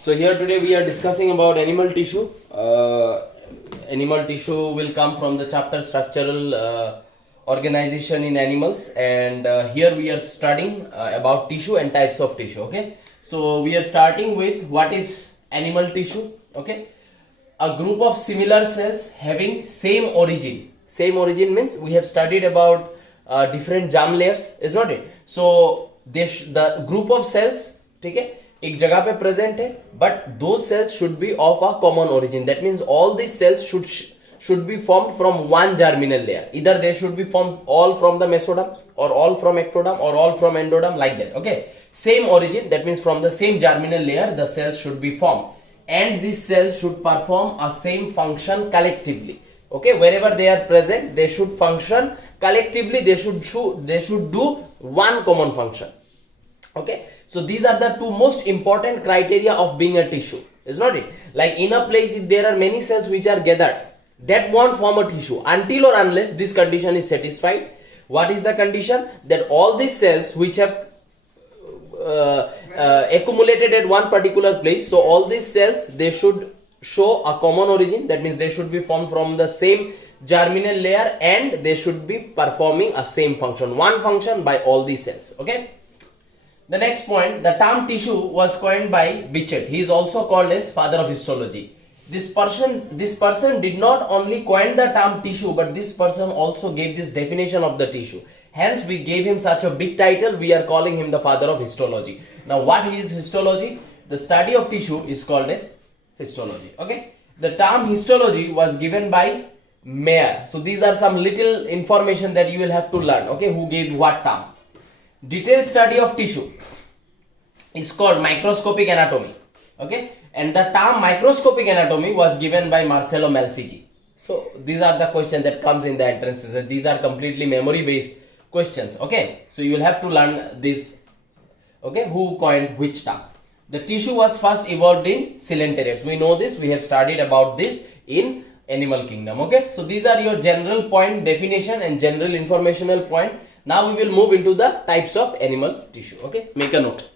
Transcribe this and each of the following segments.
So here today we are discussing about animal tissue. Animal tissue will come from the chapter structural organization in animals, and here we are studying about tissue and types of tissue. Okay, so we are starting with what is animal tissue. Okay, a group of similar cells having same origin. Same origin means we have studied about different germ layers, is not it? So the group of cells, ठीक है, एक जगह पे present है, but those cells should be of a common origin. That means all these cells should be formed from one germinal layer. Either they should be formed all from the mesoderm, or all from ectoderm, or all from endoderm, like that. Okay, same origin, that means from the same germinal layer the cells should be formed, and these cells should perform a same function collectively. Okay, wherever they are present they should function collectively. They should do one common function. Okay, so these are the two most important criteria of being a tissue, is not it? Like in a place, if there are many cells which are gathered, that won't form a tissue until or unless this condition is satisfied. What is the condition? That all these cells which have accumulated at one particular place, so all these cells, they should show a common origin. That means they should be formed from the same germinal layer, and they should be performing a same function, one function by all these cells. Okay, the next point, the term tissue was coined by Bichet. He is also called as father of histology. This person did not only coin the term tissue, but this person also gave this definition of the tissue. Hence we gave him such a big title. We are calling him the father of histology. Now what is histology? The study of tissue is called as histology. Okay, the term histology was given by Mayer. So these are some little information that you will have to learn. Okay, who gave what term. Detailed study of tissue is called microscopic anatomy. Okay, and the term microscopic anatomy was given by Marcello Malpighi. So these are the questions that comes in the entrances, and these are completely memory based questions. Okay, so you will have to learn this. Okay, who coined which term. The tissue was first evolved in coelenteriates. We know this, we have studied about this in animal kingdom. Okay, so these are your general point definition and general informational point. Now we will move into the types of animal tissue. Okay, make a note.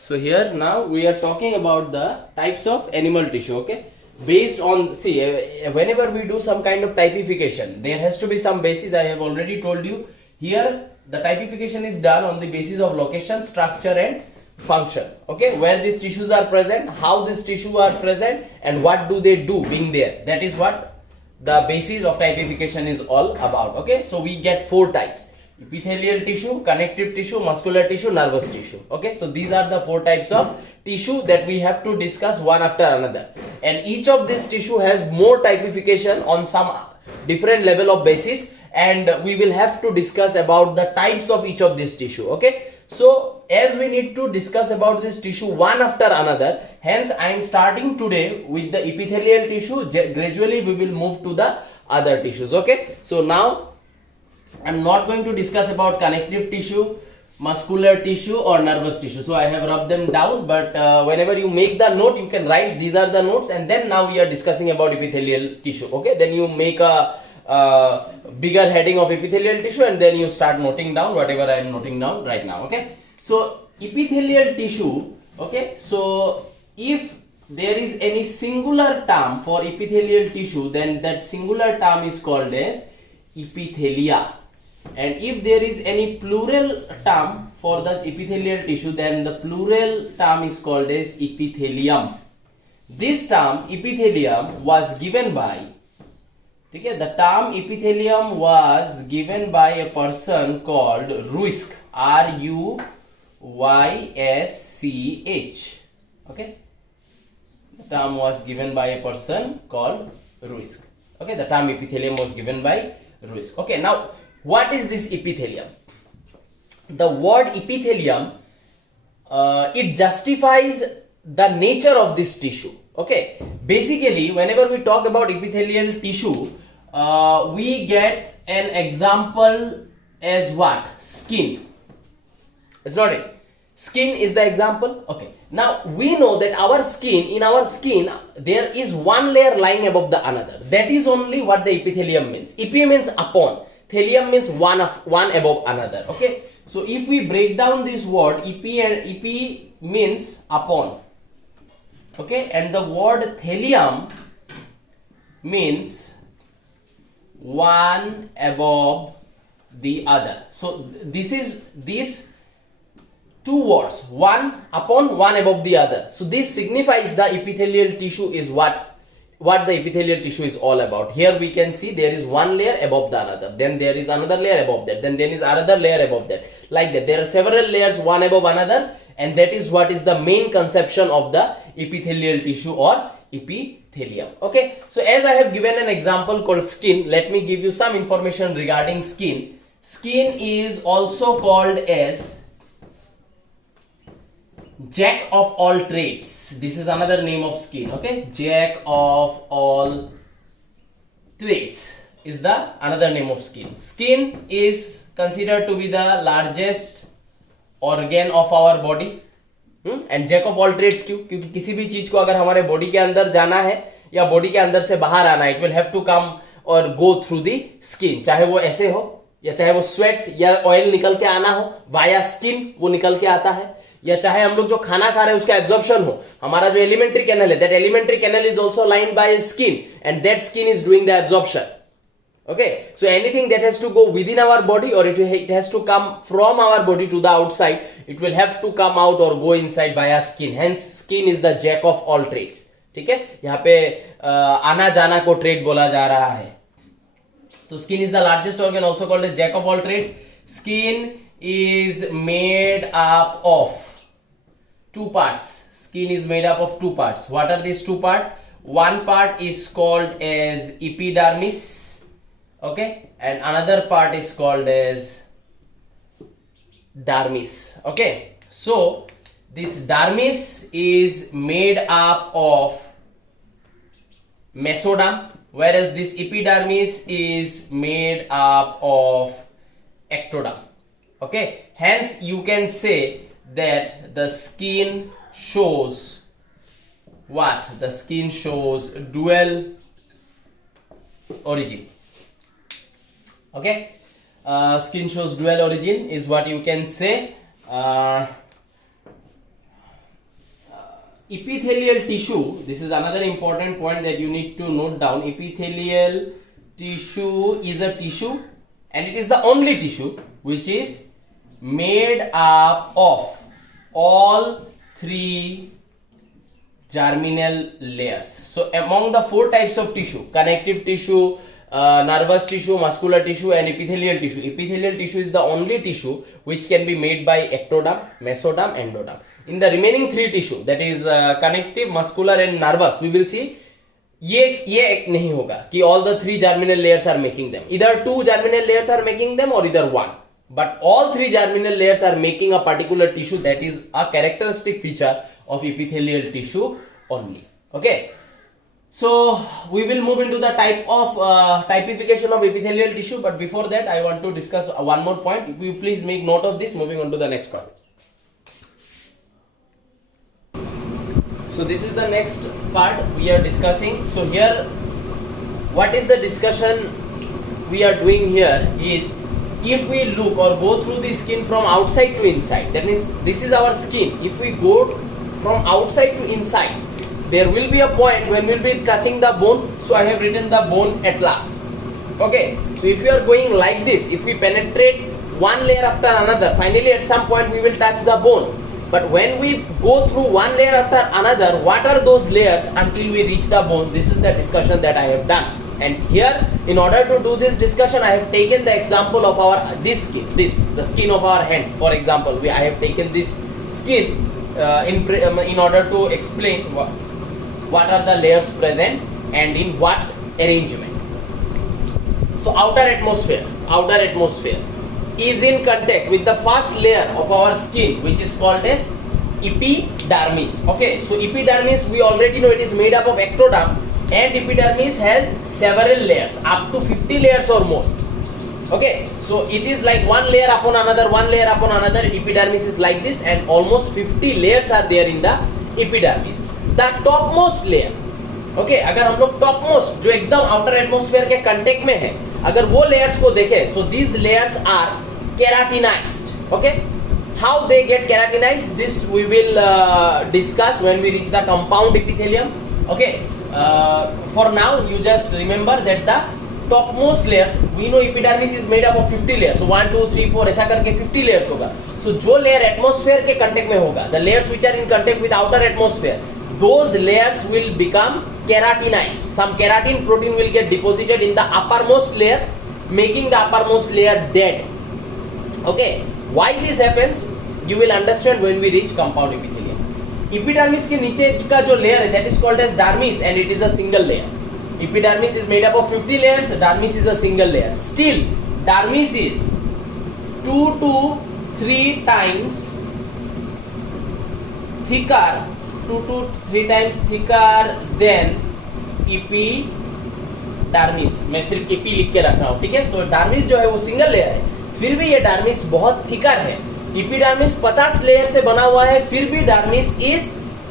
So here now we are talking about the types of animal tissue. Okay, based on, see, whenever we do some kind of typification, there has to be some basis. I have already told you here the typification is done on the basis of location, structure and function. Okay, where these tissues are present, how these tissues are present, and what do they do being there. That is what the basis of typification is all about. Okay, so we get four types: epithelial tissue, connective tissue, muscular tissue, nervous tissue. Okay, so these are the four types of tissue that we have to discuss one after another, and each of this tissue has more typification on some different level of basis, and we will have to discuss about the types of each of this tissue. Okay, so as we need to discuss about this tissue one after another, hence I am starting today with the epithelial tissue. Gradually we will move to the other tissues. Okay, so now I am not going to discuss about connective tissue, muscular tissue or nervous tissue. So I have rubbed them down, but whenever you make the note, you can write these are the notes, and then now we are discussing about epithelial tissue. Okay, then you make a bigger heading of epithelial tissue, and then you start noting down whatever I am noting down right now. Okay, so epithelial tissue. Okay, so if there is any singular term for epithelial tissue, then that singular term is called as epithelia, and if there is any plural term for the epithelial tissue, then the plural term is called as epithelium. This term epithelium was given by, okay, the term epithelium was given by a person called Ruisch, R-U-Y-S-C-H. Okay, the term was given by a person called Ruisch. Okay, the term epithelium was given by Ruisch. Okay, now what is this epithelium? The word epithelium, it justifies the nature of this tissue. Okay, basically whenever we talk about epithelial tissue, we get an example as what? Skin. It's not it. Skin is the example. Okay, now we know that in our skin there is one layer lying above the another. That is only what the epithelium means. Epi means upon, thelium means one above another. Okay, So if we break down this word EP, and EP means upon, okay, and the word thelium means one above the other. So this is these two words, one upon, one above the other. So this signifies the epithelial tissue is what the epithelial tissue is all about. Here we can see there is one layer above the another, then there is another layer above that, then there is another layer above that, like that. There are several layers one above another, and that is what is the main conception of the epithelial tissue or epithelium. Okay, so as I have given an example called skin, let me give you some information regarding skin. Skin is also called as jack of all trades. This is another name of skin. Okay, jack of all trades is the another name of skin. Skin is considered to be the largest organ of our body. And jack of all trades क्यों? क्योंकि किसी भी चीज को अगर हमारे body के अंदर जाना है या बॉडी के अंदर से बाहर आना है, it will have to come और गो थ्रू दी स्किन. चाहे वो ऐसे हो या चाहे वो स्वेट या ऑयल निकल के आना हो, वाया स्किन वो निकल के आता है, या चाहे हम लोग जो खाना खा रहे हैं उसका एब्जॉर्प्शन हो. हमारा जो एलिमेंट्री कैनल है, that alimentary canal is also lined by skin, and that skin is doing the absorption. Okay, so anything that has to go within our body or it has to come from our body to the outside, it will have to come out or go inside via skin. Hence skin is the jack of all trades. ठीक है, यहाँ पे आना जाना को trade बोला जा रहा है. तो skin is the largest organ, also called as jack of all trades. Skin is made up of two parts. Skin is made up of two parts. What are these two parts? One part is called as epidermis. Okay, and another part is called as dermis. Okay, so this dermis is made up of mesoderm, whereas this epidermis is made up of ectoderm. Okay, hence you can say that the skin shows what? The skin shows dual origin. Okay, skin shows dual origin is what you can say. Epithelial tissue, this is another important point that you need to note down. Epithelial tissue is a tissue, and it is the only tissue which is made up of all three germinal layers. So among the four types of tissue, connective tissue, nervous tissue, muscular tissue, and epithelial tissue. Epithelial tissue is the only tissue which can be made by ectoderm, mesoderm, endoderm. In the remaining three tissue, that is connective, muscular, and nervous, we will see ये नहीं होगा कि all the three germinal layers are making them. Either two germinal layers are making them or either one. But all three germinal layers are making a particular tissue. That is a characteristic feature of epithelial tissue only. Okay. So we will move into the type of typification of epithelial tissue, but before that I want to discuss one more point. Will you please make note of this? Moving on to the next part. So this is the next part we are discussing. So here, what is the discussion we are doing here is, if we look or go through the skin from outside to inside, that means this is our skin. If we go from outside to inside, there will be a point when we will be touching the bone. So I have written the bone at last. Okay, so if we are going like this, if we penetrate one layer after another, finally at some point we will touch the bone. But when we go through one layer after another, what are those layers until we reach the bone? This is the discussion that I have done. And here, in order to do this discussion, I have taken the example of our this skin, the skin of our hand. For example, I have taken this skin in order to explain what are the layers present and in what arrangement. So outer atmosphere is in contact with the first layer of our skin, which is called as epidermis. Okay, so epidermis, we already know it is made up of ectoderm, and epidermis has several layers, up to 50 layers or more. Okay, so it is like one layer upon another, one layer upon another. Epidermis is like this, and almost 50 layers are there in the epidermis. The topmost layer, okay, अगर हम लोग topmost जो एकदम outer atmosphere के contact में है, अगर वो layers को देखें, so these layers are keratinized. Okay, how they get keratinized, this we will discuss when we reach the compound epithelium. Okay, for now you just remember that the topmost layers, we know epidermis is made up of 50 layers, so 1 2 3 4 ऐसा करके 50 layers होगा. So जो layer atmosphere के contact में होगा, the layers which are in contact with outer atmosphere, those layers will become keratinized. Some keratin protein will get deposited in the uppermost layer, making the uppermost layer dead. Okay, why this happens you will understand when we reach compound epithelium. Epidermis के नीचे का जो layer है, that is called as dermis, and it is a single layer. Epidermis is made up of 50 layers, dermis is a single layer. Still, dermis is 2 to 3 times thicker, 2 to 3 times thicker than epidermis. मैं सिर्फ epi लिख के रख रहा हूँ, ठीक है. So dermis जो है वो single layer है, फिर भी ये dermis बहुत thicker है. Epidermis 50 लेयर से बना हुआ है, फिर भी dermis is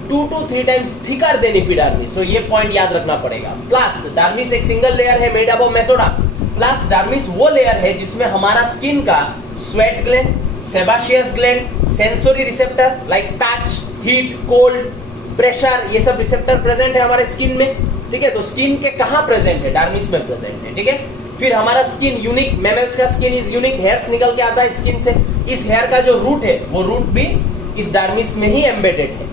2 to 3 times thicker than epidermis. So ये पॉइंट याद रखना पड़ेगा. प्लस dermis एक सिंगल लेयर है made up of mesoderm. Plus dermis वो लेयर है जिसमें हमारा स्किन का sweat gland, sebaceous gland, sensory receptor like touch, heat, cold, pressure, ये सब रिसेप्टर प्रेजेंट है हमारे स्किन में. ठीक है, तो स्किन के कहाँ प्रेजेंट है? dermis में प्रेजेंट है. ठीक है, फिर हमारा स्किन यूनिक, मैमल्स का स्किन इज यूनिक, हेयर्स निकल के आता है स्किन से. इस हेयर का जो रूट है वो रूट भी इस dermis में ही एम्बेडेड है.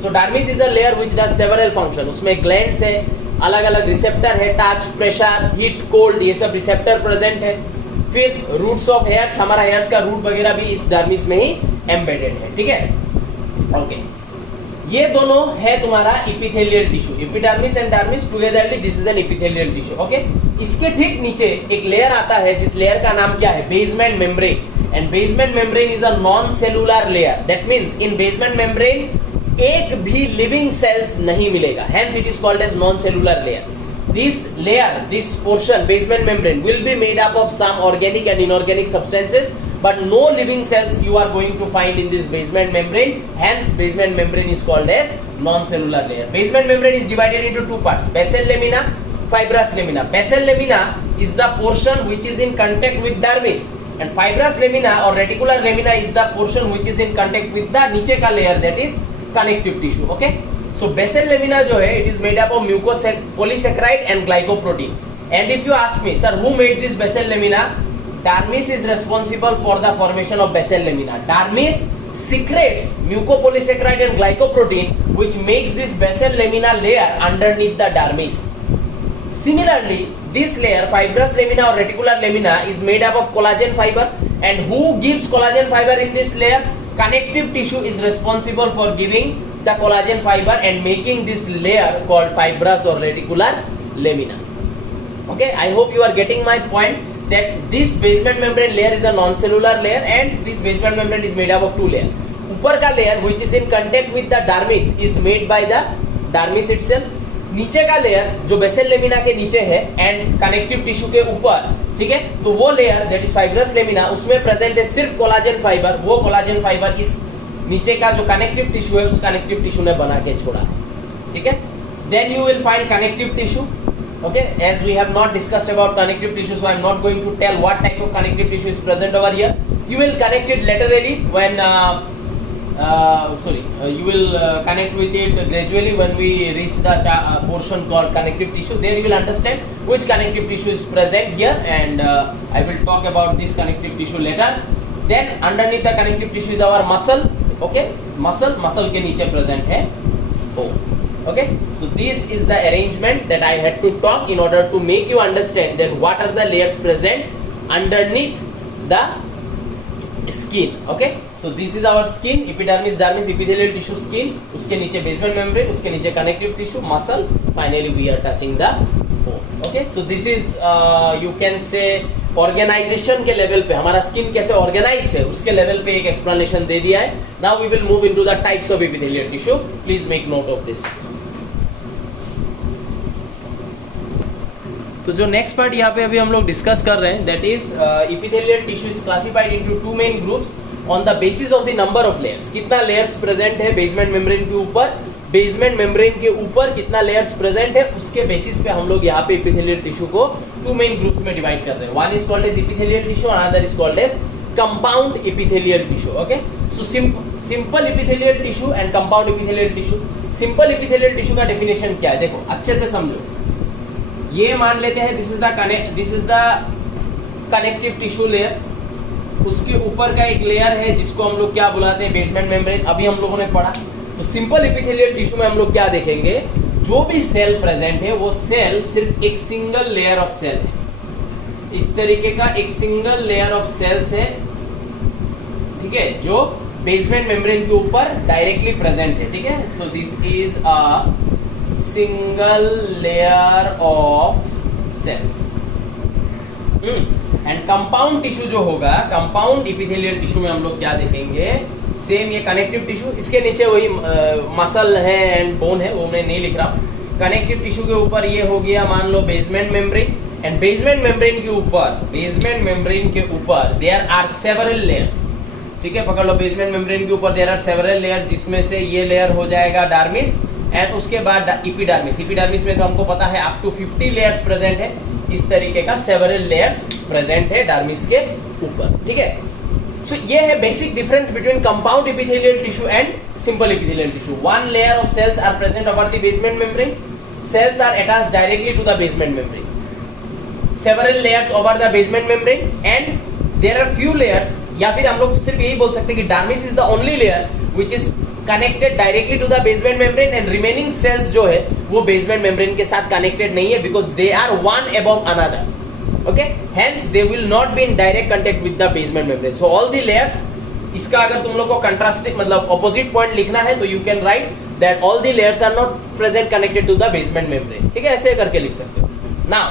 So dermis is a layer which does several function. उसमें glands है, अलग अलग रिसेप्टर है, टच, प्रेशर, हीट, कोल्ड, ये सब रिसेप्टर प्रेजेंट है. फिर रूट्स ऑफ हेयर्स, हमारा हेयर्स का रूट वगैरह भी इस dermis में ही एम्बेडेड है. ठीक है, ओके. ये दोनों है तुम्हारा epithelial tissue. Epidermis and dermis togetherly this is an epithelial tissue. Okay, इसके ठीक नीचे एक लेयर आता है जिस लेयर का नाम क्या है? Basement membrane. And basement membrane is a non cellular layer. That means in basement membrane एक भी लिविंग सेल्स नहीं मिलेगा. Hence it is called as non cellular layer. This layer, this portion, basement membrane will be made up of some organic and inorganic substances, but no living cells you are going to find in this basement membrane. Hence basement membrane is called as non-cellular layer. Basement membrane is divided into two parts: basal lamina, fibrous lamina. Basal lamina is the portion which is in contact with dermis, and fibrous lamina or reticular lamina is the portion which is in contact with the नीचे का layer, that is connective tissue. Okay, so basal lamina जो है it is made up of mucopolysaccharide and glycoprotein. And if you ask me, sir, who made this basal lamina? Dermis is responsible for the formation of basal lamina. Dermis secretes mucopolysaccharide and glycoprotein which makes this basal lamina layer underneath the dermis. Similarly, this layer, fibrous lamina or reticular lamina, is made up of collagen fiber. And who gives collagen fiber in this layer? Connective tissue is responsible for giving the collagen fiber and making this layer called fibrous or reticular lamina. Okay, I hope you are getting my point. That this basement membrane layer is a non-cellular layer and this basement membrane is made up of two layers. ऊपर का layer which is in contact with the dermis is made by the dermis itself. नीचे का layer जो basal lamina के नीचे है and connective tissue के ऊपर, ठीक है, तो वो layer that is fibrous lamina, उसमें present है सिर्फ collagen fiber. वो collagen fiber इस नीचे का जो connective tissue है उस connective tissue ने बना के छोड़ा है. ठीक है, then you will find connective tissue. Okay, as we have not discussed about connective tissue, so I am not going to tell what type of connective tissue is present over here. You will connect it laterally when you will connect with it gradually when we reach the portion called connective tissue. There you will understand which connective tissue is present here, and I will talk about this connective tissue later. Then underneath the connective tissue is our muscle. Okay, muscle के नीचे present है bone. Okay, so this is the arrangement that I had to talk in order to make you understand that what are the layers present underneath the skin. Okay, so this is our skin: epidermis, dermis, epithelial tissue, skin. उसके नीचे basement membrane, उसके नीचे connective tissue, muscle. Finally, we are touching the bone. Okay, so this is you can say organisation के level पे हमारा skin कैसे organised है उसके लेवल पे एक एक्सप्लेनेशन दे दिया है. Now we will move into the types of epithelial tissue. Please make note of this. तो जो नेक्स्ट पार्ट यहाँ पे अभी हम लोग डिस्कस कर रहे हैं, that is epithelial tissue is classified into two main groups on the basis of the number of layers. कितना लेयर्स प्रेजेंट है बेसमेंट मेम्ब्रेन के ऊपर, बेसमेंट मेम्ब्रेन के ऊपर कितना लेयर्स प्रेजेंट है, उसके बेसिस पे हम लोग यहाँ पे एपिथेलियल टिश्यू को टू मेन ग्रुप्स में डिवाइड कर रहे हैं. One is called as epithelial tissue, another is called as compound epithelial tissue. Okay, so simple epithelial tissue and compound epithelial tissue. Simple epithelial tissue का definition क्या है, देखो अच्छे से समझो. ये मान लेते हैं this is the connective tissue layer. उसके ऊपर का एक लेयर है जिसको हम लोग क्या बुलाते हैं, बेसमेंट मेम्ब्रेन. अभी हम लोगों ने पढ़ा. तो सिंपल एपिथेलियल टिश्यू में हम लोग क्या देखेंगे, जो भी सेल प्रेजेंट है वो सेल सिर्फ एक सिंगल लेयर ऑफ सेल है. इस तरीके का एक सिंगल लेयर ऑफ सेल्स है, ठीक है, जो बेसमेंट मेम्ब्रेन के ऊपर डायरेक्टली प्रेजेंट है. ठीक है, so this is a single layer of cells. And compound tissue जो होगा, कंपाउंड एपिथेलियल टिश्यू में हम लोग क्या देखेंगे, सेम ये कनेक्टिव टिश्यू, इसके नीचे वही मसल है एंड बोन है, वो मैं नहीं लिख रहा. कनेक्टिव टिश्यू के ऊपर ये हो गया मान लो basement membrane. And basement membrane के ऊपर देयर आर सेवरल लेयर्स. ठीक है, पकड़ लो, बेसमेंट मेम्ब्रेन के ऊपर देयर आर सेवरल लेयर्स, जिसमें से ये लेयर हो जाएगा डार्मिस. एंड उसके बाद एपिडर्मिस. एपिडर्मिस में तो हमको पता है अप टू 50 लेयर्स प्रेजेंट है. इस तरीके का सेवरल लेयर्स प्रेजेंट है डार्मिस के ऊपर. ठीक है, सो ये है basic difference between compound epithelial tissue and simple epithelial tissue. One layer of cells are present over the basement membrane. Cells are attached directly to the basement membrane. Several layers over the basement membrane and there are few layers, या फिर हम लोग सिर्फ यही बोल सकते हैं कि dermis is the only layer which is connected directly to the basement membrane and remaining cells जो है वो basement membrane के साथ connected नहीं है because they are one above another. Okay, hence they will not be in direct contact with the basement membrane. So all the layers, इसका अगर तुम लोग को contrasting मतलब opposite point लिखना है तो you can write that all the layers are not present connected to the basement membrane. ठीक है, ऐसे करके लिख सकते हो. Now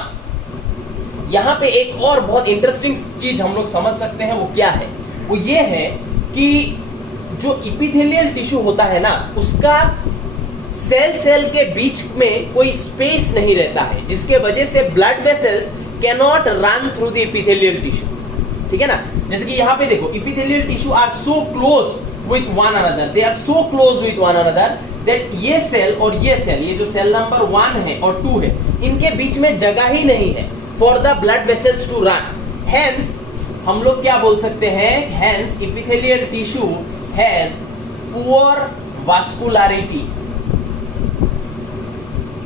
यहाँ पे एक और बहुत इंटरेस्टिंग चीज हम लोग समझ सकते हैं, वो क्या है, वो ये है कि जो एपिथेलियल टिश्यू होता है ना, उसका सेल के बीच में कोई स्पेस नहीं रहता है, जिसके वजह से blood vessels can not run through the epithelial tissue. ठीक है ना, जैसे कि यहाँ पे देखो, epithelial tissue are so close with one another, they are so close with one another that ये सेल और ये सेल, ये जो सेल नंबर 1 है और 2 है, इनके बीच में जगह ही नहीं है for the blood vessels to run. Hence हम लोग क्या बोल सकते हैं, hence epithelial tissue has poor vascularity.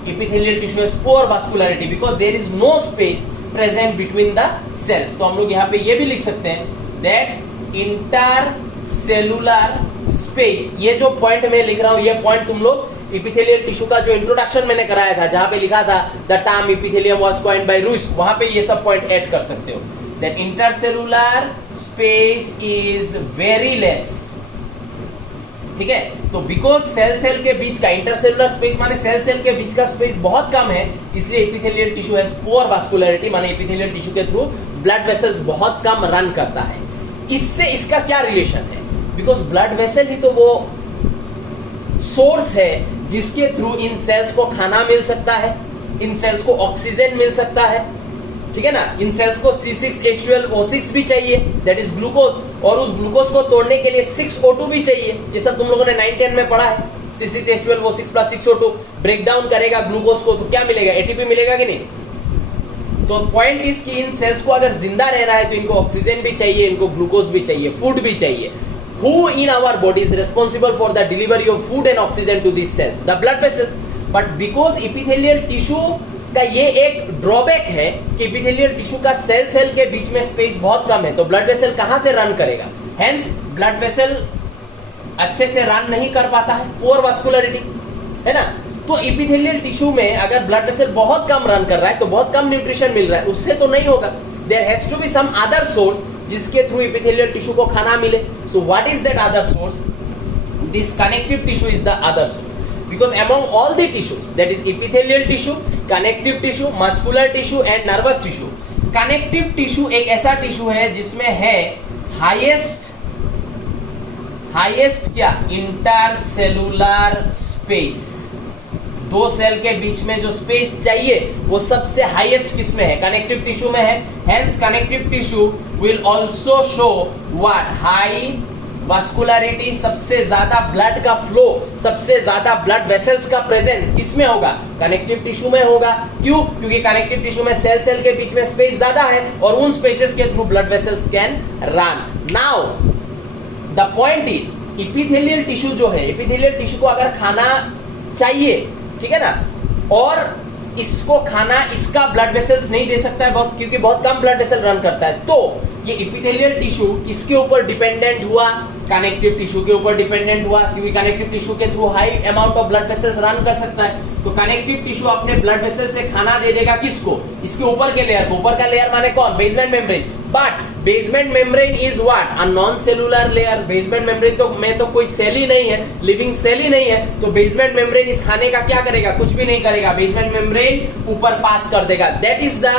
Epithelial tissue has poor vascularity because there is no space present between the cells. तो हम लोग यहाँ पे ये भी लिख सकते हैं that intercellular space, ये जो पॉइंट मैं लिख रहा हूँ, ये पॉइंट तुम लोग एपिथेलियल टिश्यू का जो इंट्रोडक्शन मैंने कराया था, जहां पे लिखा था the term epithelium was coined bye Ruiz, वहां पे ये सब पॉइंट ऐड कर सकते हो. That intercellular space is very less. ठीक है, तो बिकॉज सेल के बीच का इंटरसेलुलर स्पेस माने सेल के बीच का स्पेस बहुत कम है, इसलिए एपिथेलियल टिश्यू हैज पुअर वास्कुलरिटी, माने एपिथेलियल टिश्यू के थ्रू ब्लड वेसल्स बहुत कम रन करता है. इससे इसका क्या रिलेशन है, बिकॉज ब्लड वेसल ही तो वो सोर्स है जिसके थ्रू इन सेल्स को खाना मिल सकता है, इन सेल्स को ऑक्सीजन मिल सकता है. ठीक है ना, इन सेल्स को C6H12O6 भी चाहिए, दैट इज ग्लूकोज, और उस ग्लूकोज को तोड़ने के लिए 6O2 भी चाहिए. ये सब तुम लोगों ने 9-10 में पढ़ा है. C6H12O6 plus 6O2 break down करेगा ग्लूकोज को, तो क्या मिलेगा, ATP मिलेगा कि नहीं. तो पॉइंट इज कि इन सेल्स को अगर जिंदा रहना है तो इनको ऑक्सीजन भी चाहिए, इनको ग्लूकोज भी चाहिए, फूड भी चाहिए. Who in our body is responsible for the delivery of food and oxygen to these cells? The blood vessels. But because epithelial tissue का ये एक ड्रॉबैक है कि epithelial tissue का सेल के बीच में स्पेस बहुत कम है, तो ब्लड वेसल कहाँ से रन करेगा. Hence ब्लड वेसल अच्छे से रन नहीं कर पाता है, पुअर वास्कुलरिटी है ना. तो एपिथेलियल टिश्यू में अगर ब्लड वेसल बहुत कम रन कर रहा है तो बहुत कम न्यूट्रिशन मिल रहा है, उससे तो नहीं होगा. There has to be some other source जिसके थ्रू एपिथेलियल टिश्यू को खाना मिले. So what is that other source? This connective tissue is the other source, because among all the tissues, that is epithelial tissue, connective tissue, muscular tissue and nervous tissue. Connective tissue एक ऐसा tissue है जिसमें है highest क्या, intercellular space. दो cell के बीच में जो स्पेस चाहिए वो सबसे हाईएस्ट किसमें है, कनेक्टिव टिश्यू में है. Hence connective tissue will also show what, high vascularity, सबसे ज्यादा ब्लड का फ्लो, सबसे ज्यादा ब्लड वेसल्स का प्रेजेंस किसमें होगा? कनेक्टिव टिश्यू में होगा। क्यों? क्योंकि कनेक्टिव टिश्यू में सेल सेल के बीच में स्पेस ज्यादा है और उन स्पेसेस के through blood vessels can run. Now the point is, epithelial tissue जो है, एपिथेलियल टिश्यू को अगर खाना चाहिए, ठीक है ना, और इसको खाना इसका ब्लड वेसल्स नहीं दे सकता है बहुत, क्योंकि बहुत कम ब्लड वेसल रन करता है, तो ये एपिथेलियल टिश्यू किसके ऊपर डिपेंडेंट हुआ? कनेक्टिव टिश्यू के ऊपर डिपेंडेंट हुआ, क्योंकि कनेक्टिव टिश्यू के through high amount of blood vessels run कर सकता है। तो कनेक्टिव टिश्यू अपने ब्लड वेसल से खाना दे देगा किसको? इसके ऊपर के लेयर को। ऊपर का लेयर माने कौन? Basement membrane. But basement membrane is what? A non cellular layer. Basement membrane तो में तो कोई सेल ही नहीं है, लिविंग सेल ही नहीं है, तो बेसमेंट मेम्ब्रेन इस खाने का क्या करेगा? कुछ भी नहीं करेगा, बेसमेंट मेम्ब्रेन ऊपर पास कर देगा। That is the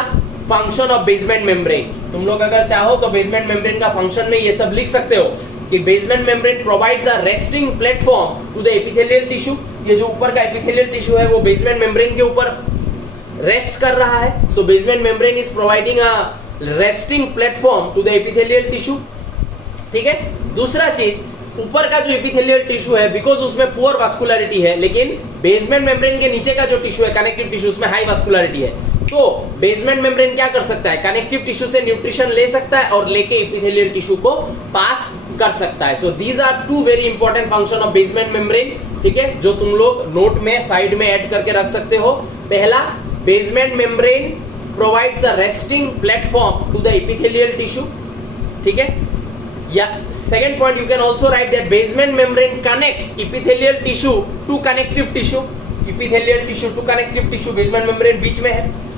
function of basement membrane. तुम लोग अगर चाहो तो बेसमेंट मेम्ब्रेन का फंक्शन में ये सब लिख सकते हो कि basement membrane provides a resting platform to the epithelial tissue. ये जो ऊपर का एपिथेलियल टिश्यू है वो बेसमेंट मेम्ब्रेन के ऊपर रेस्ट कर रहा है। So basement membrane is providing a resting platform to the epithelial tissue. ठीक है। दूसरा चीज, ऊपर का जो एपिथेलियल टिश्यू है, बिकॉज उसमें पुअर वास्कुलरिटी है, लेकिन बेसमेंट मेम्ब्रेन के नीचे का जो टिश्यू है, कनेक्टिव टिश्यू, उसमें हाई वास्कुलरिटी है। तो बेसमेंट मेम्ब्रेन क्या कर सकता है? कनेक्टिव टिश्यू से न्यूट्रिशन ले सकता है और लेके एपिथेलियल टिश्यू को पास कर सकता है। So these are two very important function of basement membrane. ठीक है, जो तुम लोग नोट में साइड में ऐड करके रख सकते हो। पहला, basement membrane provides a resting platform to the epithelial tissue. ठीक है, या second point, you can also write that basement membrane connects epithelial tissue to connective tissue. Epithelial tissue to connective tissue, basement membrane बीच में है।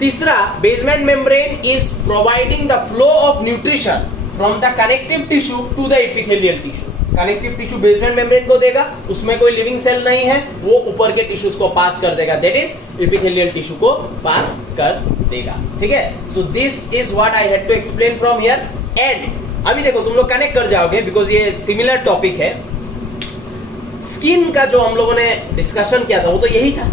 तीसरा, basement membrane is providing the flow of nutrition from the connective tissue to the epithelial tissue. Connective tissue basement membrane को देगा, उसमें कोई living cell नहीं है, वो ऊपर के टिश्यूज को पास कर देगा, दैट इज एपिथेलियल टिश्यू को पास कर देगा। ठीक है, so this is what I had to explain from here. And अभी देखो, तुम लोग कनेक्ट कर जाओगे बिकॉज ये सिमिलर टॉपिक है। स्किन का जो हम लोगों ने डिस्कशन किया था वो तो यही था,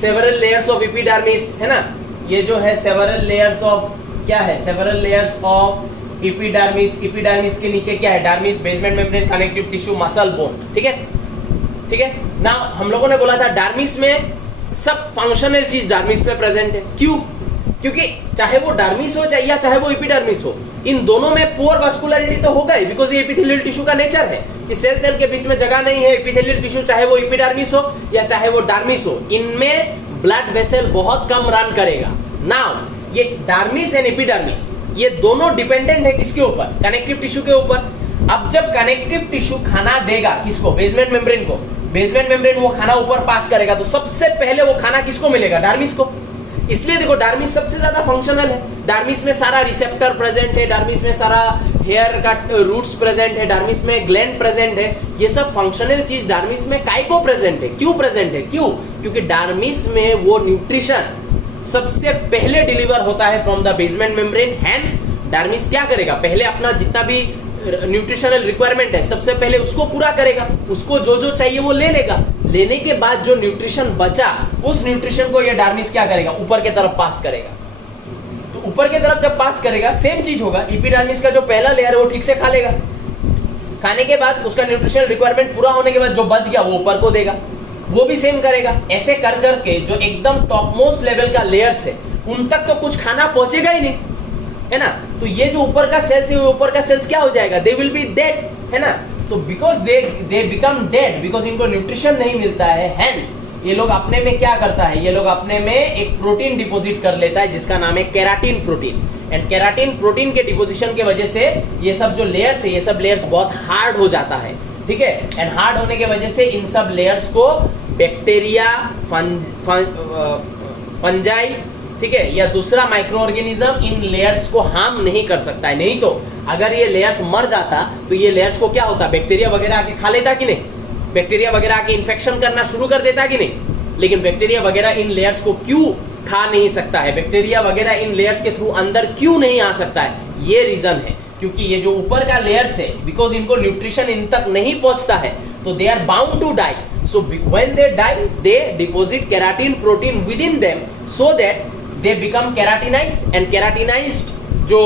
सेवरल लेयर्स ऑफ एपिडर्मिस, है ना। ये जो है सेवरल लेयर्स ऑफ, क्या है? Several layers of epidermis. Epidermis के नीचे क्या है? Dermis, basement membrane, connective tissue, muscle, bone. ठीक है, ठीक है ना। हम लोगों ने बोला था डर्मिस में सब फंक्शनल चीज डर्मिस में प्रेजेंट है। क्यों? क्योंकि चाहे वो डर्मिस हो या चाहे वो एपिडर्मिस हो, इन दोनों में पुअर वास्कुलरिटी तो होगा ही, बिकॉज ये एपिथेलियल टिश्यू का नेचर है कि सेल सेल के बीच में जगह नहीं है। एपिथेलियल टिश्यू चाहे वो एपिडर्मिस हो या चाहे वो डर्मिस हो, इनमें ब्लड वेसल बहुत कम रन करेगा। नाउ ये डर्मिस एंड एपिडर्मिस, ये दोनों डिपेंडेंट है किसके ऊपर? कनेक्टिव टिश्यू के ऊपर। अब जब कनेक्टिव टिश्यू खाना देगा किसको? बेसमेंट मेम्ब्रेन को। बेसमेंट मेम्ब्रेन वो खाना ऊपर पास करेगा, तो सबसे पहले वो खाना किसको मिलेगा? डर्मिस को। इसलिए देखो, डर्मिस सबसे ज्यादा फंक्शनल है। डर्मिस में सारा रिसेप्टर प्रेजेंट है, डर्मिस में सारा हेयर का रूट्स प्रेजेंट है, डर्मिस में ग्लैंड प्रेजेंट है। ये सब फंक्शनल चीज डर्मिस में काय को प्रेजेंट है? क्यों प्रेजेंट है? क्यों? क्योंकि डर्मिस में वो न्यूट्रिशन सबसे पहले डिलीवर होता है from the basement membrane. Hence dermis क्या करेगा? पहले अपना जितना भी न्यूट्रिशनल रिक्वायरमेंट है सबसे पहले उसको पूरा करेगा, उसको जो जो चाहिए वो ले लेगा। लेने के बाद जो न्यूट्रिशन बचा, उस न्यूट्रिशन को ये डर्मिस क्या करेगा? ऊपर के तरफ पास करेगा। तो ऊपर के तरफ जब पास करेगा, सेम चीज होगा। एपिडर्मिस का जो पहला लेयर है वो ठीक से खा लेगा, खाने के बाद उसका न्यूट्रिशनल रिक्वायरमेंट पूरा होने के बाद जो बच गया वो ऊपर को देगा, वो भी सेम करेगा। ऐसे कर करके जो एकदम टॉप मोस्ट लेवल का लेयर्स है उन तक तो कुछ खाना पहुंचेगा ही नहीं, है ना। तो ये जो ऊपर का सेल्स है, ऊपर का सेल्स क्या हो जाएगा? दे विल बी डेड, है ना। तो because they become dead, because इनको न्यूट्रिशन नहीं मिलता है। हेंस ये लोग अपने में क्या करता है? ये लोग अपने में एक प्रोटीन डिपोजिट कर लेता है जिसका नाम है keratin protein. And keratin protein के डिपोजिशन के वजह से ये सब जो लेयर्स है, ये सब लेयर्स बहुत हार्ड हो जाता है। ठीक है, एंड हार्ड होने की वजह से इन सब लेयर्स को बैक्टीरिया, फंजाई, ठीक है, या दूसरा माइक्रो ऑर्गेनिज्म इन लेयर्स को हार्म नहीं कर सकता है। नहीं तो अगर ये लेयर्स मर जाता तो ये लेयर्स को क्या होता? बैक्टीरिया वगैरह आके खा लेता कि नहीं? बैक्टीरिया वगैरह आके इन्फेक्शन करना शुरू कर देता कि नहीं? लेकिन बैक्टीरिया वगैरह इन लेयर्स को क्यों खा नहीं सकता है? बैक्टीरिया वगैरह इन लेयर्स के थ्रू अंदर क्यों नहीं आ सकता है? ये रीजन है, क्योंकि ये जो ऊपर का लेयर्स है, बिकॉज इनको न्यूट्रिशन इन तक नहीं पहुंचता है, तो they are bound to die. So when they die, they deposit keratin protein within them so that they become keratinized. And keratinized जो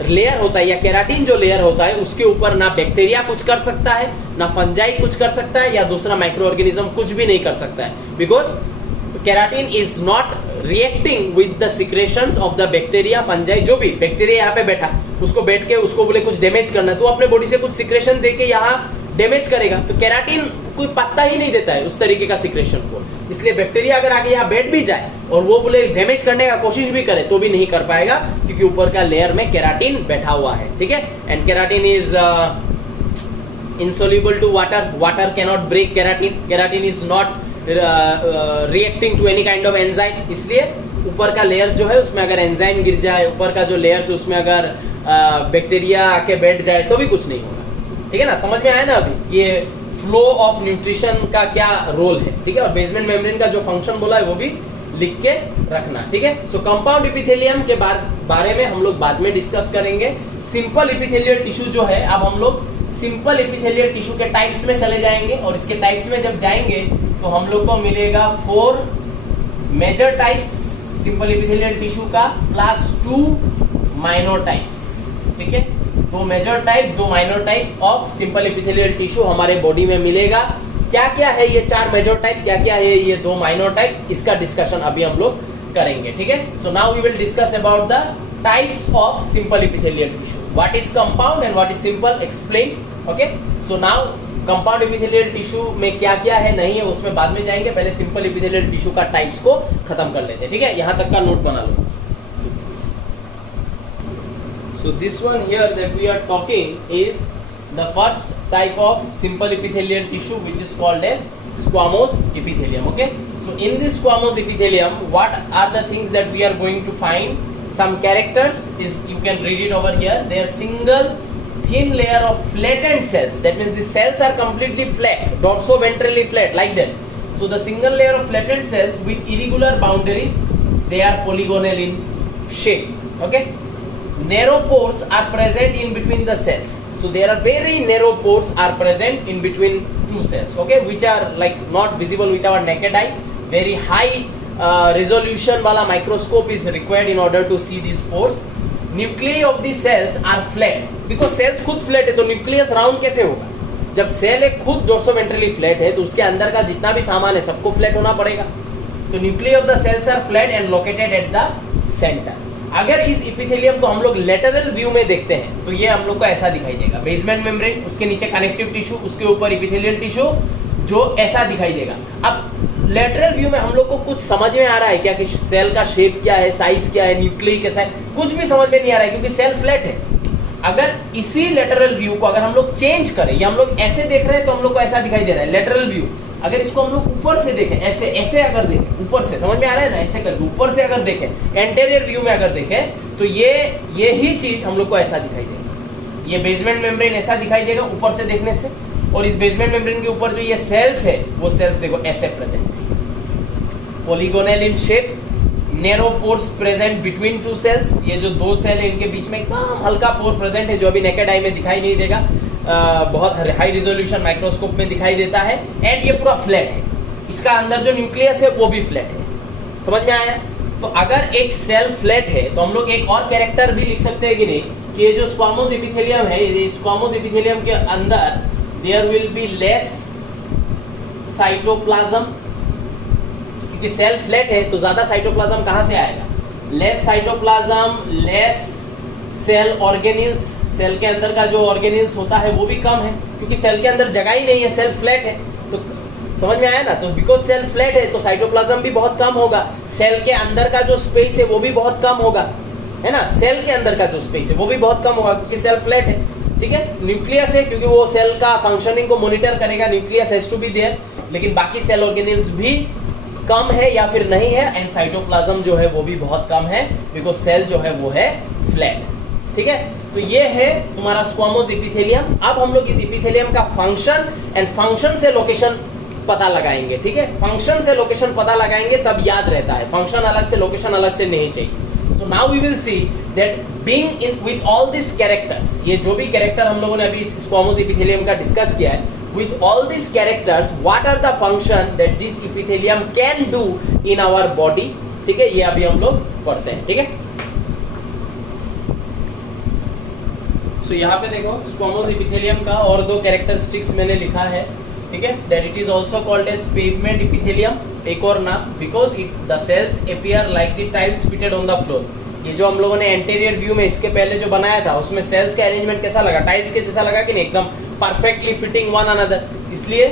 लेयर होता है या केराटिन जो लेयर होता है उसके ऊपर ना बैक्टीरिया कुछ कर सकता है, ना फंजाई कुछ कर सकता है, या दूसरा माइक्रो ऑर्गेनिज्म कुछ भी नहीं कर सकता है, because keratin is not reacting with the secretions of the bacteria fungi. जो भी बैक्टीरिया यहाँ पे बैठा उसको बैठ के उसको बोले कुछ डैमेज करना तो अपने बॉडी से कुछ सिक्रेशन दे के यहाँ डैमेज करेगा, तो केराटिन कोई पत्ता ही नहीं देता है उस तरीके का सिक्रेशन को। इसलिए बैक्टीरिया अगर आके यहाँ बैठ भी जाए और वो बोले डैमेज करने का कोशिश भी करे तो भी नहीं कर पाएगा, क्योंकि ऊपर का लेयर में केराटिन बैठा हुआ है, ठीक है। And keratin is insoluble to water. Water cannot break keratin. Keratin is not reacting to any kind of enzyme. इसलिए ऊपर का लेयर जो है उसमें अगर एंजाइम गिर जाए, ऊपर का जो लेयर है उसमें अगर बैक्टीरिया आके बैठ जाए तो भी कुछ नहीं होगा, ठीक है ना। समझ में आया ना अभी ये फ्लो ऑफ न्यूट्रिशन का क्या रोल है, ठीक है। और बेसमेंट मेम्ब्रेन का जो फंक्शन बोला है वो भी लिख के रखना, ठीक है। सो कंपाउंड एपिथेलियम के बारे में हम लोग बाद में डिस्कस करेंगे। सिंपल एपिथेलियल टिश्यू जो है, अब हम लोग सिंपल एपिथेलियल टिश्यू के टाइप्स में चले जाएंगे, और इसके टाइप्स में जब जाएंगे तो हम लोग को मिलेगा 4 major types simple epithelial tissue का प्लस 2 माइनर टाइप्स, ठीक है। 2 major type 2 minor type of simple epithelial tissue हमारे बॉडी में मिलेगा। क्या क्या है ये 4 मेजर टाइप, क्या क्या है ये 2 माइनर टाइप, इसका डिस्कशन अभी हम लोग करेंगे, ठीक है। So now we will discuss about the types of simple epithelial tissue. What is compound and what is simple? Explain. Okay. So now compound epithelial tissue में क्या क्या है नहीं है उसमें बाद में जाएंगे, पहले simple epithelial tissue का types को खत्म कर लेते हैं, ठीक है। यहाँ तक का नोट बना लो। So this one here that we are talking is the first type of simple epithelial tissue, which is called as squamous epithelium. Okay. So in this squamous epithelium, what are the things that we are going to find? Some characters is, you can read it over here. They are single thin layer of flattened cells. That means the cells are completely flat, dorso-ventrally flat, like that. So the single layer of flattened cells with irregular boundaries, they are polygonal in shape. Okay. Narrow pores are present in between the cells. So there are very narrow pores are present in between two cells. Okay, which are like not visible with our naked eye. Very high resolution वाला microscope is required in order to see these pores. Nuclei of the cells are flat because cells खुद flat है तो nucleus round कैसे होगा? जब cell एक खुद डोर्सोवेंट्रली flat है तो उसके अंदर का जितना भी सामान है सबको फ्लैट होना पड़ेगा। तो nuclei of the cells are flat and located at the centre. अगर इस इपिथेलियम को हम लोग लेटरल व्यू में देखते हैं तो ये हम लोग को ऐसा दिखाई देगा, बेसमेंट मेम्ब्रेन, उसके नीचे कनेक्टिव टिश्यू, उसके ऊपर इपिथेलियल टिश्यू जो ऐसा दिखाई देगा। अब लेटरल व्यू में हम लोग को कुछ समझ में आ रहा है क्या कि सेल का शेप क्या है, साइज क्या है, न्यूक्लिय कैसा है, कुछ भी समझ में नहीं आ रहा है क्योंकि सेल फ्लैट है। अगर इसी लेटरल व्यू को अगर हम लोग चेंज करें या हम लोग ऐसे देख रहे हैं तो हम लोग को ऐसा दिखाई दे रहा है लेटरल व्यू। अगर इसको हम लोग ऊपर से देखें, ऐसे ऐसे अगर देखें ऊपर से, समझ में आ रहा है ना, ऐसे करके ऊपर से अगर देखें, एंटीरियर व्यू में अगर देखें तो ये ही चीज हम लोग को ऐसा दिखाई देगा। ये बेसमेंट मेम्ब्रेन ऐसा दिखाई देगा ऊपर से देखने से, और इस बेसमेंट मेम्ब्रेन के ऊपर जो ये सेल्स है वो सेल्स देखो ऐसे प्रेजेंट है, polygonal in shape, narrow pores present between two cells. ये जो दो सेल है इनके बीच में एकदम हल्का पोर प्रेजेंट है जो अभी नेकेड आई में दिखाई नहीं देगा, बहुत हाई रिजोल्यूशन माइक्रोस्कोप में दिखाई देता है। एंड ये पूरा फ्लैट है, इसका अंदर जो न्यूक्लियस है वो भी फ्लैट है। समझ में आया? तो अगर एक सेल फ्लैट है तो हम लोग एक और कैरेक्टर भी लिख सकते हैं कि नहीं, कि ये जो स्क्वामोस एपिथेलियम है, ये स्क्वामोस एपिथेलियम के अंदर there will be less cytoplasm, क्योंकि सेल फ्लैट है तो ज्यादा साइटोप्लाज्म कहाँ से आएगा? Less cytoplasm, less cell organelles, cell के अंदर का जो ऑर्गेनिल्स होता है वो भी कम है क्योंकि सेल के अंदर जगह ही नहीं है, सेल फ्लैट है। तो समझ में आया ना? तो बिकॉज सेल फ्लैट है तो साइटोप्लाज्म भी बहुत कम होगा, सेल के अंदर का जो स्पेस है वो भी बहुत कम होगा, है ना। सेल के अंदर का जो स्पेस है वो भी बहुत कम होगा क्योंकि सेल फ्लैट है, ठीक है। न्यूक्लियस है क्योंकि वो सेल का फंक्शनिंग को मॉनिटर करेगा, nucleus has to be there, लेकिन बाकी सेल ऑर्गेनिल्स भी कम है या फिर नहीं है, एंड साइटोप्लाज्म जो है वो भी बहुत कम है बिकॉज सेल जो है वो है फ्लैट, ठीक है। तो ये है तुम्हारा स्क्वामोस एपिथेलियम। अब हम लोग इस एपिथेलियम का फंक्शन एंड फंक्शन से लोकेशन पता लगाएंगे, ठीक है। फंक्शन से लोकेशन पता लगाएंगे तब याद रहता है, फंक्शन अलग से लोकेशन अलग से नहीं चाहिए। So now we will see that being in with all this characters, ये जो भी कैरेक्टर हम लोगों ने अभी इस स्क्वामोस एपिथेलियम का डिस्कस किया है, with all these characters what are the function that this epithelium can do in our body, ठीक है। ये अभी हम लोग पढ़ते हैं, ठीक है। सो यहाँ पे देखो स्क्वामोस एपिथेलियम का और दो कैरेक्टरिस्टिक्स मैंने लिखा है, ठीक है, that it is also called as pavement epithelium, एक और नाम, because it the cells appear like the tiles fitted on the floor. ये जो हम लोगों ने एंटीरियर व्यू में इसके पहले जो बनाया था उसमें सेल्स का अरेंजमेंट कैसा लगा, टाइल्स के जैसा लगा कि नहीं, एकदम परफेक्टली फिटिंग वन अनदर, इसलिए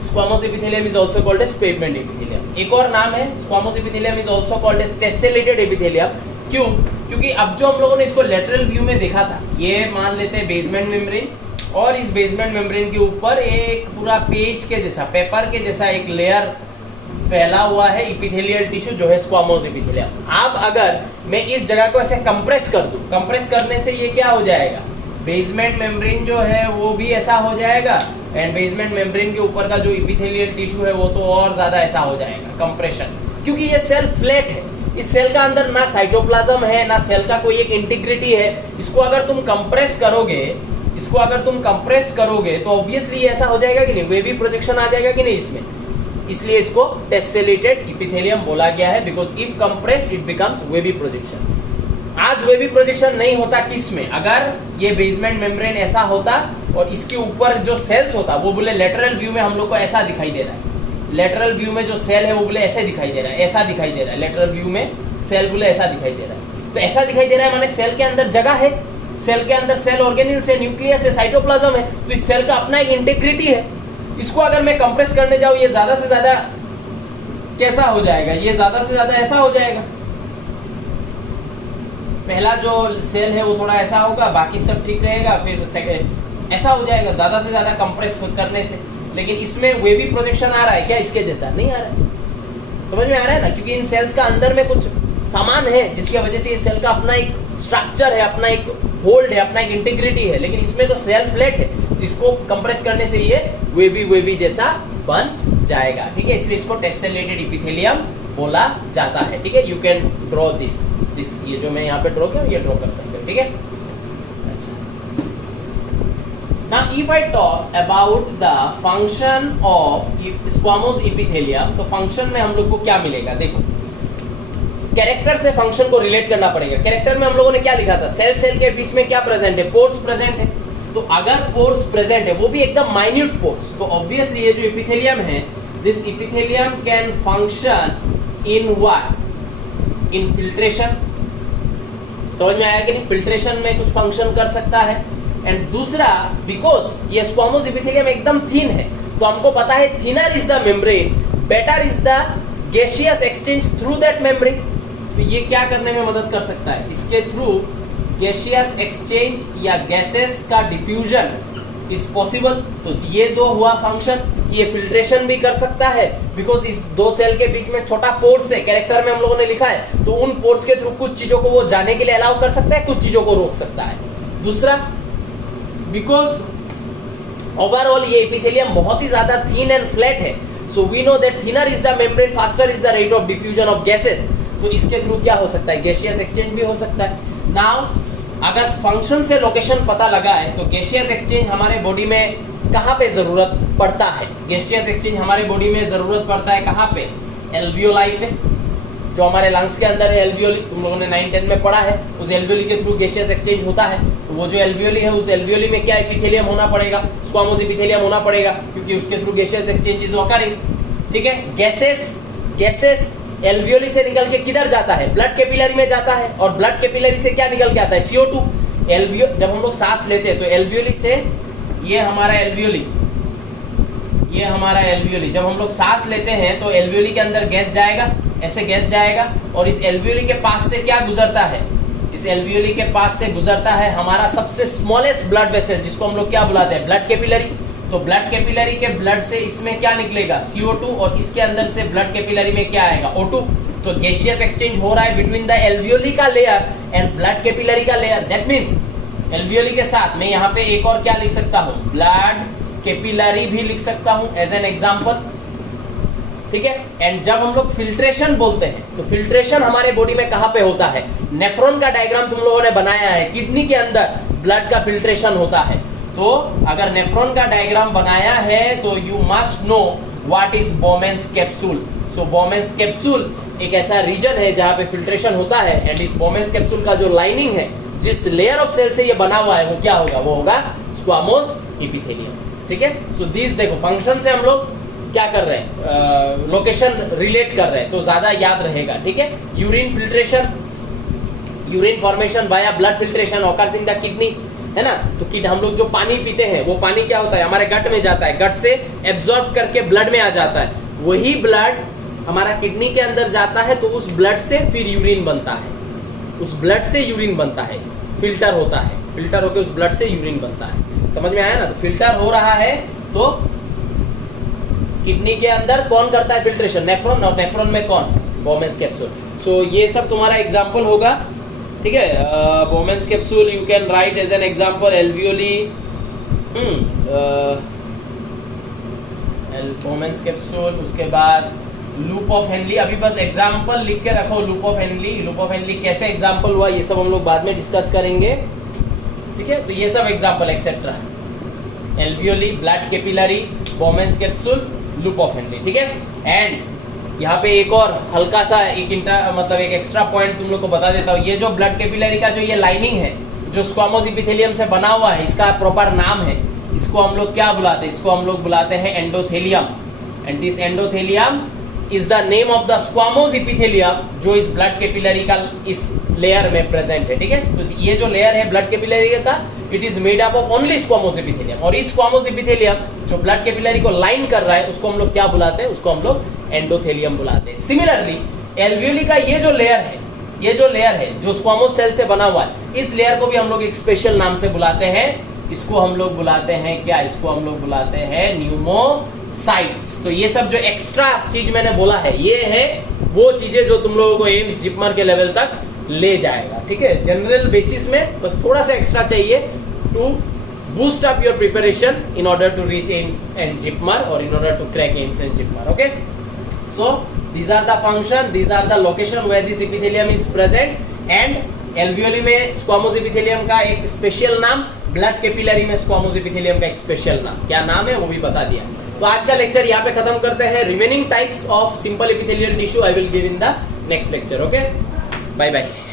squamous epithelium is also called as pavement epithelium. एक और नाम है squamous epithelium is also called as tessellated epithelium. क्यों? क्योंकि अब जो हम लोगों ने इसको लेटरल व्यू में देखा था, ये मान लेते हैं बेसमेंट मेम्ब्रेन, और इस बेसमेंट मेम्ब्रेन के ऊपर एक पूरा पेज के जैसा, पेपर के जैसा एक लेयर फैला हुआ है एपिथेलियल टिश्यू जो है स्क्वामोस एपिथेलियम। अब अगर मैं इस जगह को ऐसे कंप्रेस कर दूं, कंप्रेस करने से ये क्या हो जाएगा, बेसमेंट मेम्ब्रेन जो है वो भी ऐसा हो जाएगा, एंड बेसमेंट मेम्ब्रेन के ऊपर का जो एपिथेलियल टिश्यू है वो तो और ज्यादा ऐसा हो जाएगा कंप्रेशन, क्योंकि ये सेल फ्लैट है। इस सेल का अंदर ना साइटोप्लाज्म है ना सेल का कोई एक इंटीग्रिटी है। इसको अगर तुम कंप्रेस करोगे तो ऑब्वियसली ऐसा हो जाएगा कि नहीं, वेवी प्रोजेक्शन आ जाएगा कि नहीं इसमें, इसलिए इसको टेसेलेटेड एपिथेलियम बोला गया है, because if compressed it becomes wavy projection. आज वेवी प्रोजेक्शन नहीं होता किस में, अगर ये बेसमेंट मेम्ब्रेन ऐसा होता और इसके ऊपर जो सेल्स होता वो बोले लेटरल व्यू में हम लोग को ऐसा दिखाई दे रहा है, लेटरल व्यू में जो सेल है वो बोले ऐसे दिखाई दे रहा है, ऐसा दिखाई दे रहा है, लेटरल व्यू में सेल बोले ऐसा दिखाई दे रहा है, तो ऐसा दिखाई दे रहा है माने सेल के अंदर जगह है, सेल के अंदर सेल ऑर्गेनिल्स है, न्यूक्लियस है, साइटोप्लाज्म है, तो इस सेल का अपना एक इंटीग्रिटी है। इसको अगर मैं कंप्रेस करने जाऊं, ये ज्यादा से ज्यादा कैसा हो जाएगा, ये ज्यादा से ज्यादा ऐसा हो जाएगा, पहला जो सेल है वो थोड़ा ऐसा होगा, बाकी सब ठीक रहेगा, फिर सेकंड ऐसा हो जाएगा ज्यादा से ज्यादा कंप्रेस करने से। लेकिन इसमें वेवी प्रोजेक्शन आ रहा है क्या, इसके जैसा नहीं आ रहा है। समझ में आ रहा है ना, क्योंकि इन सेल्स का अंदर में कुछ सामान है जिसकी वजह से इस सेल का अपना एक स्ट्रक्चर है, अपना एक होल्ड है, अपना एक इंटीग्रिटी है, लेकिन इसमें तो सेल फ्लैट है, तो इसको कंप्रेस करने से ये वेवी जैसा बन जाएगा, ठीक है, इसलिए इसको टेसेलेटेड एपिथेलियम बोला जाता है, ठीक है। यू कैन ड्रॉ दिस, ये जो मैं यहाँ पे ड्रॉ किया ये ड्रॉ कर सकते हो, ठीक है। अच्छा, now if I talk about the function of squamous epithelium, तो फंक्शन में हम लोग को क्या मिलेगा, देखो कैरेक्टर से फंक्शन को रिलेट करना पड़ेगा। कैरेक्टर में हम लोगों ने क्या लिखा था, सेल के बीच में क्या प्रेजेंट है, पोर्स प्रेजेंट है, तो अगर पोर्स प्रेजेंट है वो भी एकदम माइन्यूट पोर्स, तो ऑब्वियसली ये जो एपिथेलियम है, this epithelium can function in what, in filtration. समझ में आया कि नहीं, फिल्ट्रेशन में कुछ फंक्शन कर सकता है। एंड दूसरा, बिकॉज ये स्क्वामोस एपिथेलियम एकदम थिन है, तो हमको पता है thinner is the membrane, better is the gaseous exchange through that membrane. तो ये क्या करने में मदद कर सकता है, इसके थ्रू गैसियस एक्सचेंज या गैसेस का डिफ्यूजन इज पॉसिबल। तो ये दो हुआ फंक्शन, ये फिल्ट्रेशन भी कर सकता है, बिकॉज इस दो सेल के बीच में छोटा पोर्स है, कैरेक्टर में हम लोगों ने लिखा है, तो उन पोर्स के थ्रू कुछ चीजों को वो जाने के लिए अलाउ कर सकता है, कुछ चीजों को रोक सकता है। दूसरा, बिकॉज ओवरऑल ये एपिथेलियम बहुत ही ज्यादा थिन एंड फ्लैट है, so we know that thinner is the membrane, faster is the rate of diffusion of gases, तो इसके थ्रू क्या हो सकता है, गैसियस एक्सचेंज भी हो सकता है। नाउ अगर फंक्शन से लोकेशन पता लगा है, तो गैसियस एक्सचेंज हमारे बॉडी में कहाँ पे जरूरत पड़ता है, गैसियस एक्सचेंज हमारे बॉडी में जरूरत पड़ता है कहाँ पे, एल्वियोलाई पे, जो हमारे लंग्स के अंदर है एल्वियोली, तुम लोगों ने 9-10 में पढ़ा है, उस एल्वियोली के थ्रू गैसियस एक्सचेंज होता है। तो वो जो एल्वियोली है, उस एल्वियोली में क्या एपिथेलियम होना पड़ेगा, स्क्वामोस एपिथेलियम होना पड़ेगा, क्योंकि उसके through gaseous exchange is occurring, ठीक है। गैसेस एल्वियोली से निकल के किधर जाता है, ब्लड कैपिलरी में जाता है, और ब्लड कैपिलरी से क्या निकल के आता है, CO2। जब हम लोग सांस लेते हैं तो एल्वियोली से, ये हमारा एल्वियोली, ये हमारा एल्वियोली, जब हम लोग सांस लेते हैं तो एल्वियोली के अंदर गैस जाएगा, ऐसे गैस जाएगा, और इस एल्वियोली के पास से क्या गुजरता है, इस एल्वियोली के पास से गुजरता है हमारा सबसे स्मॉलेस्ट ब्लड वेसल, जिसको हम लोग क्या बुलाते हैं, ब्लड कैपिलरी। तो ब्लड कैपिलरी के ब्लड से इसमें क्या निकलेगा, CO2, और इसके अंदर से ब्लड कैपिलरी में क्या आएगा, O2। तो गैसियस एक्सचेंज हो रहा है बिटवीन द एल्वियोली का लेयर एंड ब्लड कैपिलरी का लेयर। दैट मींस एल्वियोली के साथ मैं यहाँ पे एक और क्या लिख सकता हूँ, ब्लड कैपिलरी भी लिख सकता हूँ एज एन एग्जाम्पल, ठीक है। एंड जब हम लोग फिल्ट्रेशन बोलते हैं, तो फिल्ट्रेशन हमारे बॉडी में कहाँ पे होता है, नेफ्रॉन का डायग्राम तुम लोगों ने बनाया है, किडनी के अंदर ब्लड का फिल्ट्रेशन होता है। तो अगर नेफ्रॉन का डायग्राम बनाया है तो you must know what is Bowman's capsule. So Bowman's capsule एक ऐसा रीजन है जहाँ पे फिल्ट्रेशन होता है, एंड इस बोमेन्स कैप्सूल का जो लाइनिंग है, जिस लेयर ऑफ सेल से ये बना हुआ है वो क्या होगा, वो होगा स्क्वामोस एपिथेलियम। ठीक है, सो दिस देखो फंक्शन से हम लोग क्या कर रहे हैं, लोकेशन रिलेट कर रहे हैं तो ज्यादा याद रहेगा। ठीक है, urine filtration, urine formation via blood filtration occurs in the kidney, है ना। तो किड हम लोग जो पानी पीते हैं वो पानी क्या होता है, हमारे गट में जाता है, गट से एब्जॉर्ब करके ब्लड में आ जाता है, वही ब्लड हमारा किडनी के अंदर जाता है, तो उस ब्लड से फिर यूरिन बनता है, उस ब्लड से यूरिन बनता है, फिल्टर होता है, फिल्टर होकर उस ब्लड से यूरिन बनता है। समझ में आया ना, तो फिल्टर हो रहा है तो किडनी के अंदर कौन करता है फिल्ट्रेशन, नेफ्रॉन, और नेफ्रॉन में कौन, बोमेन्स कैप्सूल। सो ये सब तुम्हारा एग्जांपल होगा। ठीक है, Bowman's capsule you can write as an example, alveoli, Bowman's capsule, उसके बाद लूप ऑफ हेनली। अभी बस एग्जांपल लिख के रखो, loop of Henley, loop of Henley कैसे एग्जांपल हुआ ये सब हम लोग बाद में डिस्कस करेंगे। ठीक है, तो ये सब example etcetera, alveoli, blood capillary, Bowman's capsule, loop of Henley. ठीक है, एंड यहाँ पे एक और हल्का सा एक मतलब एक एक्स्ट्रा पॉइंट तुम लोग को बता देता हूँ। ये जो ब्लड कैपिलरी का जो ये लाइनिंग है जो स्क्वामोस एपिथेलियम से बना हुआ है, इसका प्रॉपर नाम है, इसको हम लोग क्या बुलाते हैं, इसको हम लोग बुलाते हैं endothelium. And this endothelium is the name of the squamous epithelium जो इस ब्लड कैपिलरी का इस लेयर में प्रेजेंट है। ठीक है, तो ये जो लेयर है ब्लड कैपिलरी का, it is made up of only squamous epithelium, और इस स्क्वामोस एपिथेलियम जो ब्लड कैपिलरी को लाइन कर रहा है उसको हम लोग क्या बुलाते हैं, उसको हम लोग एंडोथेलियम बुलाते हैं। सिमिलरली एल्वियोली का ये जो लेयर है, ये जो लेयर है जो स्क्वामोस सेल से बना हुआ है, इस लेयर को भी हम लोग एक स्पेशल नाम से बुलाते हैं, इसको हम लोग बुलाते हैं क्या, इसको हम लोग बुलाते हैं न्यूमोसाइट्स। तो ये सब जो एक्स्ट्रा चीज मैंने बोला है, ये है वो चीजें जो तुम लोगों को एम्स जिपमर के लेवल तक ले जाएगा। ठीक है, जनरल बेसिस में बस थोड़ा सा एक्स्ट्रा चाहिए to boost up your preparation in order to reach AIIMS and JIPMER, or in order to crack AIIMS and JIPMER. Okay, so these are the function, these are the location where this epithelium is present, and alveoli में squamous epithelium का एक special नाम, blood capillary में स्क्वामोस epithelium का एक special नाम, क्या नाम है वो भी बता दिया। तो आज का लेक्चर यहाँ पे खत्म करते हैं। Remaining types of simple epithelial tissue I will give in the next lecture. Okay, bye bye.